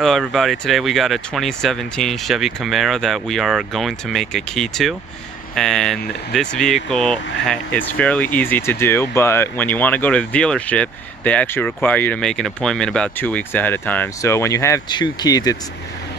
Hello everybody, today we got a 2017 Chevy Camaro that we are going to make a key to. And this vehicle is fairly easy to do, but when you want to go to the dealership, they actually require you to make an appointment about 2 weeks ahead of time. So when you have two keys, it's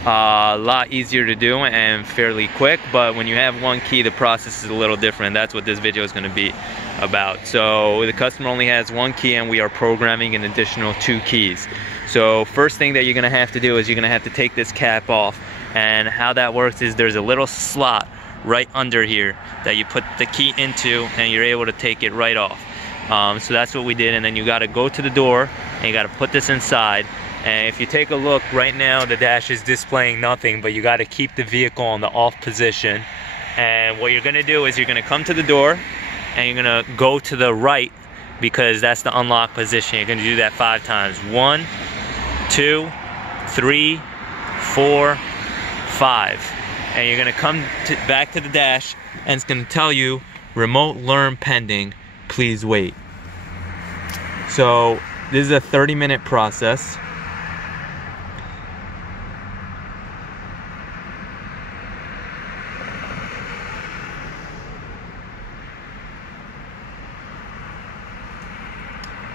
a lot easier to do and fairly quick, but when you have one key, the process is a little different. That's what this video is going to be about. So the customer only has one key and we are programming an additional 2 keys. So first thing that you're going to have to do is you're going to have to take this cap off, and how that works is there's a little slot right under here that you put the key into and you're able to take it right off. So that's what we did, and then you got to go to the door and you got to put this inside. And if you take a look right now, the dash is displaying nothing, but you got to keep the vehicle on the off position. And what you're going to do is you're going to come to the door and you're going to go to the right, because that's the unlock position. You're going to do that 5 times. 1, 2, 3, 4, 5. And you're going to come back to the dash and it's going to tell you remote learn pending, please wait. So this is a 30-minute process.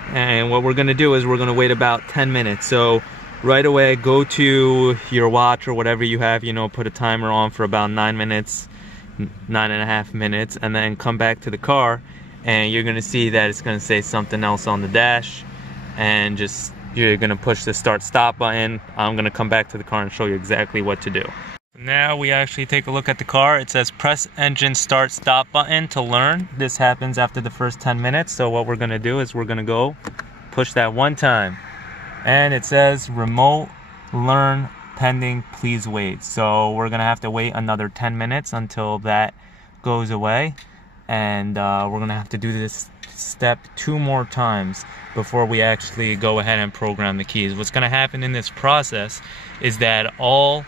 And what we're going to do is we're going to wait about 10 minutes. So right away, go to your watch or whatever you have, you know, put a timer on for about 9 minutes, 9.5 minutes, and then come back to the car and you're going to see that it's going to say something else on the dash, and just you're going to push the start stop button. I'm going to come back to the car and show you exactly what to do. Now we actually take a look at the car. It says press engine start stop button to learn. This happens after the first 10 minutes. So what we're going to do is we're going to go push that 1 time. And it says remote learn pending, please wait. So we're going to have to wait another 10 minutes until that goes away. And we're going to have to do this step 2 more times before we actually go ahead and program the keys. What's going to happen in this process is that all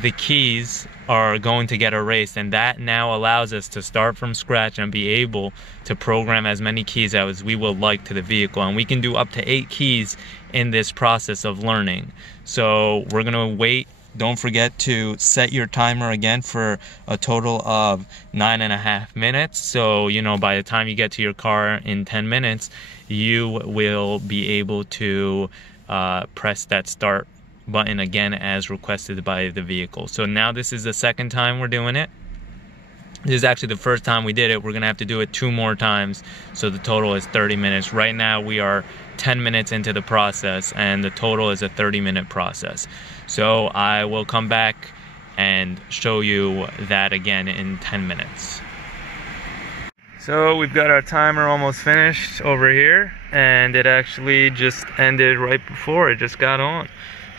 the keys are going to get erased, and that now allows us to start from scratch and be able to program as many keys as we would like to the vehicle. And we can do up to 8 keys in this process of learning. So we're gonna wait. Don't forget to set your timer again for a total of 9.5 minutes. So, you know, by the time you get to your car in 10 minutes, you will be able to press that start button again as requested by the vehicle. So now this is the second time we're doing it. This is actually the first time we did it. We're gonna have to do it 2 more times, so the total is 30 minutes. Right now we are 10 minutes into the process and the total is a 30-minute process. So I will come back and show you that again in 10 minutes. So we've got our timer almost finished over here, and it actually just ended right before it just got on.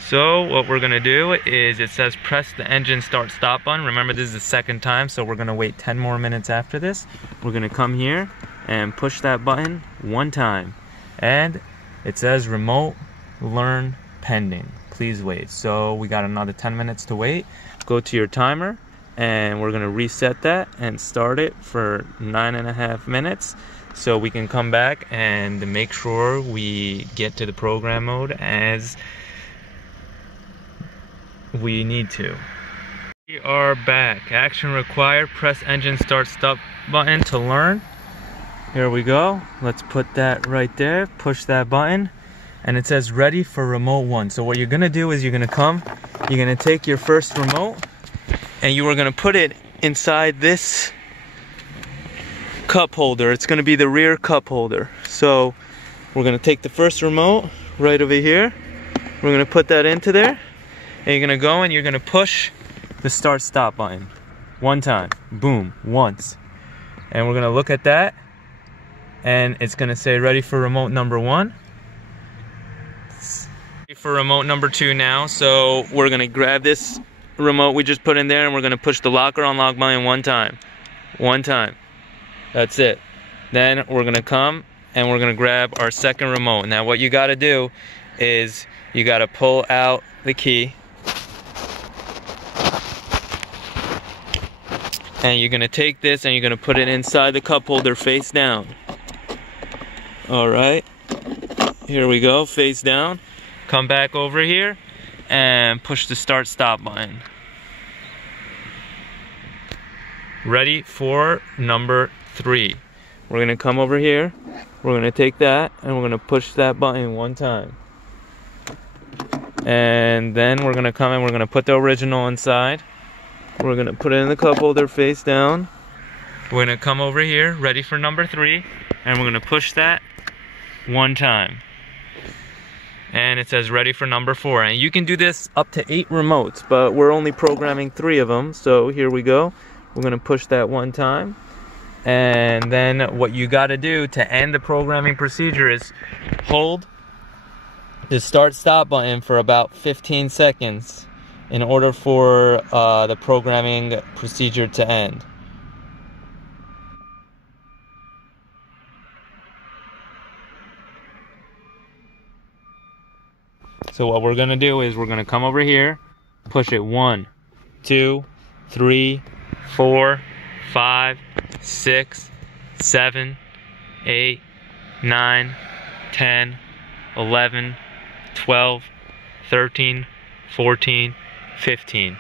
So what we're gonna do is, it says press the engine start stop button. Remember, this is the second time, so we're gonna wait 10 more minutes after this. We're gonna come here and push that button 1 time. And it says remote learn pending, please wait. So we got another 10 minutes to wait. Go to your timer and we're gonna reset that and start it for 9.5 minutes. So we can come back and make sure we get to the program mode as we need to. We are back. Action required. Press engine start stop button to learn. Here we go. Let's put that right there. Push that button and it says ready for remote 1. So what you're gonna do is you're gonna take your first remote and you are gonna put it inside this cup holder. It's gonna be the rear cup holder. So we're gonna take the first remote right over here. We're gonna put that into there. And you're gonna go and you're gonna push the start stop button 1 time, boom, once. And we're gonna look at that and it's gonna say ready for remote number 1. Ready for remote number 2 now. So we're gonna grab this remote we just put in there and we're gonna push the lock or unlock button 1 time. 1 time, that's it. Then we're gonna come and we're gonna grab our second remote. Now what you gotta do is you gotta pull out the key, and you're gonna take this and you're gonna put it inside the cup holder face down. All right, here we go, face down. Come back over here and push the start stop button. Ready for number 3. We're gonna come over here, we're gonna take that, and we're gonna push that button 1 time. And then we're gonna come and we're gonna put the original inside. We're gonna put it in the cup holder face down. We're gonna come over here, ready for number 3, and we're gonna push that 1 time. And it says ready for number 4. And you can do this up to 8 remotes, but we're only programming 3 of them. So here we go. We're gonna push that 1 time. And then what you gotta do to end the programming procedure is hold the start stop button for about 15 seconds in order for the programming procedure to end. So what we're gonna do is we're gonna come over here, push it 1, 2, 3, 4, 5, 6, 7, 8, 9, 10, 11, 12, 13, 14, 15.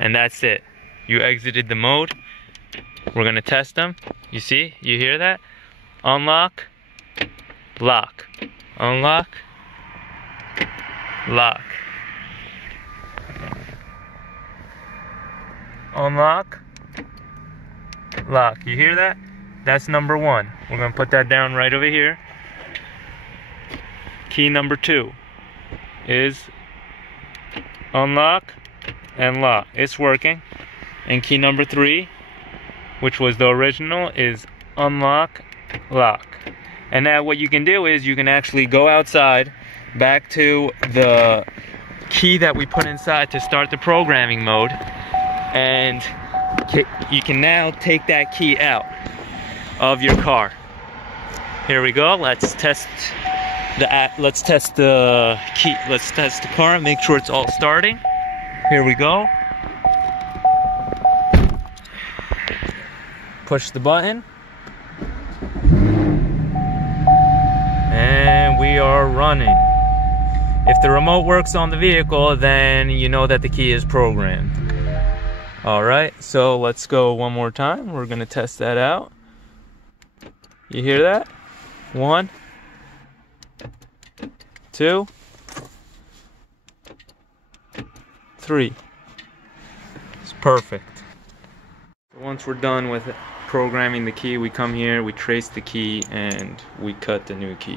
And that's it. You exited the mode. We're gonna test them. You see? You hear that? Unlock, lock, unlock, lock, unlock, lock. You hear that? That's number 1. We're gonna put that down right over here. Key number 2 is unlock and lock. It's working. And key number 3, which was the original, is unlock, lock. And now what you can do is you can actually go outside back to the key that we put inside to start the programming mode, and you can now take that key out of your car. Here we go. Let's test the key. Let's test the car and make sure it's all starting. Here we go. Push the button. And we are running. If the remote works on the vehicle, then you know that the key is programmed. Alright, so let's go one more time. We're gonna test that out. You hear that? 1, 2, 3. It's perfect. Once we're done with programming the key, we come here, we trace the key, and we cut the new key.